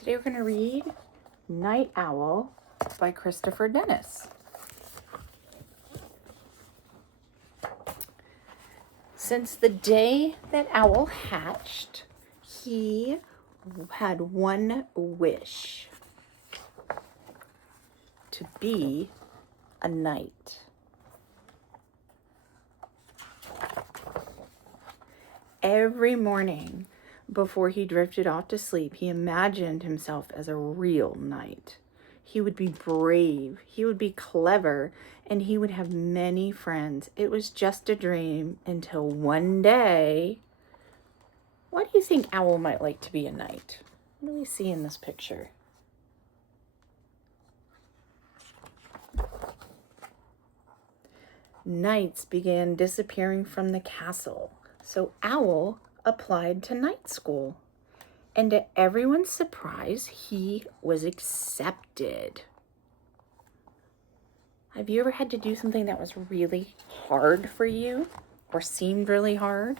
Today we're going to read Night Owl by Christopher Dennis. Since the day that Owl hatched, he had one wish: to be a knight. Every morning before he drifted off to sleep, he imagined himself as a real knight. He would be brave, he would be clever, and he would have many friends. It was just a dream until one day. Why do you think Owl might like to be a knight? What do we see in this picture? Knights began disappearing from the castle, so Owl applied to night school. And to everyone's surprise, he was accepted. Have you ever had to do something that was really hard for you or seemed really hard?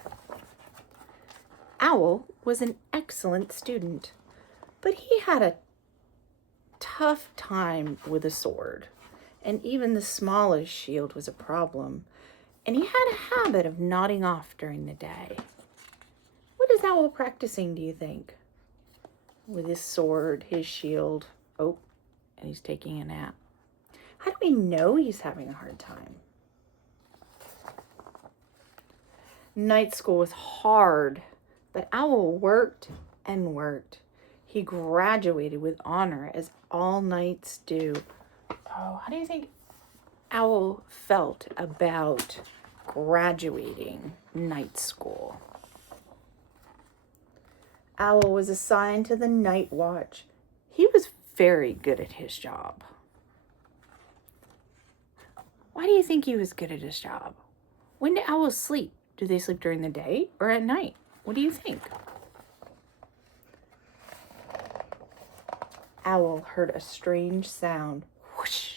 Owl was an excellent student, but he had a tough time with a sword, and even the smallest shield was a problem, and he had a habit of nodding off during the day. What is Owl practicing, do you think? With his sword, his shield. Oh, and he's taking a nap. How do we know he's having a hard time? Night school was hard, but Owl worked and worked. He graduated with honor, as all knights do. Oh, how do you think Owl felt about graduating night school? Owl was assigned to the night watch. He was very good at his job. Why do you think he was good at his job? When do owls sleep? Do they sleep during the day or at night? What do you think? Owl heard a strange sound. Whoosh!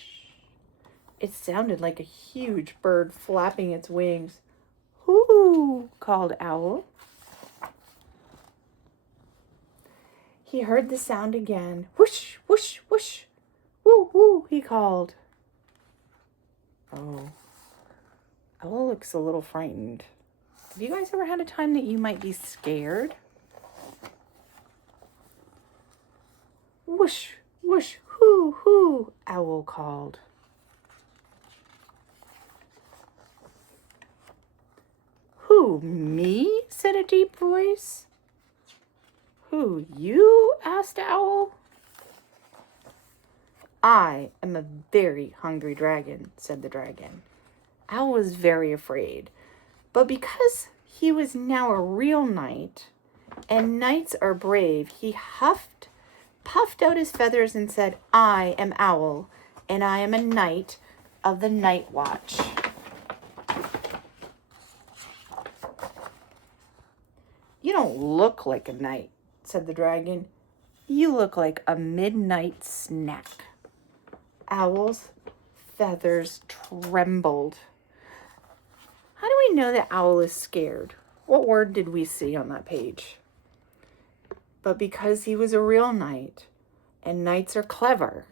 It sounded like a huge bird flapping its wings. "Hoo!" called Owl. He heard the sound again. Whoosh, whoosh, whoosh. Woo, woo, he called. Oh, Owl looks a little frightened. Have you guys ever had a time that you might be scared? Whoosh, whoosh, hoo, hoo, Owl called. Who, me? Said a deep voice. Who, you? Asked Owl. I am a very hungry dragon, said the dragon. Owl was very afraid, but because he was now a real knight, and knights are brave, he puffed out his feathers and said, I am Owl, and I am a knight of the night watch. You don't look like a knight, said the dragon. You look like a midnight snack. Owl's feathers trembled. How do we know that Owl is scared? What word did we see on that page? But because he was a real knight, and knights are clever,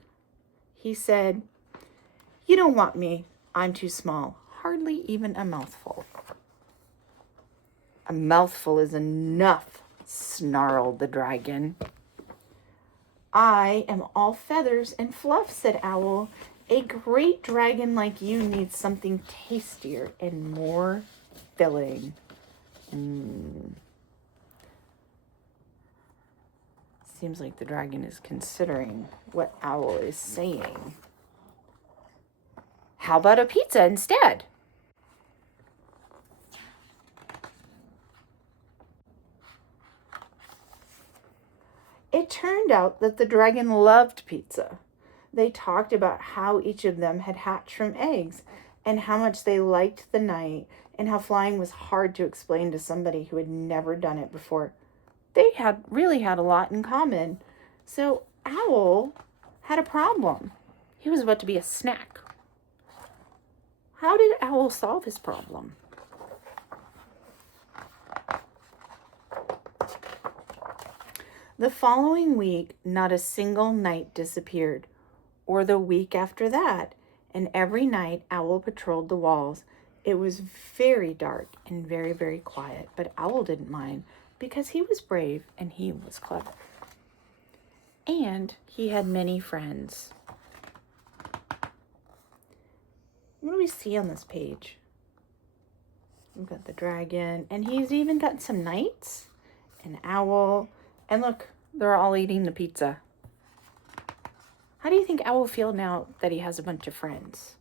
he said, You don't want me. I'm too small. Hardly even a mouthful. A mouthful is enough, snarled the dragon. I am all feathers and fluff, said Owl. A great dragon like you needs something tastier and more filling. Seems like the dragon is considering what Owl is saying. How about a pizza instead? It turned out that the dragon loved pizza. They talked about how each of them had hatched from eggs, and how much they liked the night, and how flying was hard to explain to somebody who had never done it before. They had really had a lot in common. So Owl had a problem. He was about to be a snack. How did Owl solve his problem? The following week, not a single night disappeared, or the week after that, and every night Owl patrolled the walls. It was very dark and very, very quiet, but Owl didn't mind because he was brave and he was clever. And he had many friends. What do we see on this page? We've got the dragon, and he's even got some knights, an owl, and look, they're all eating the pizza. How do you think Owl feel now that he has a bunch of friends?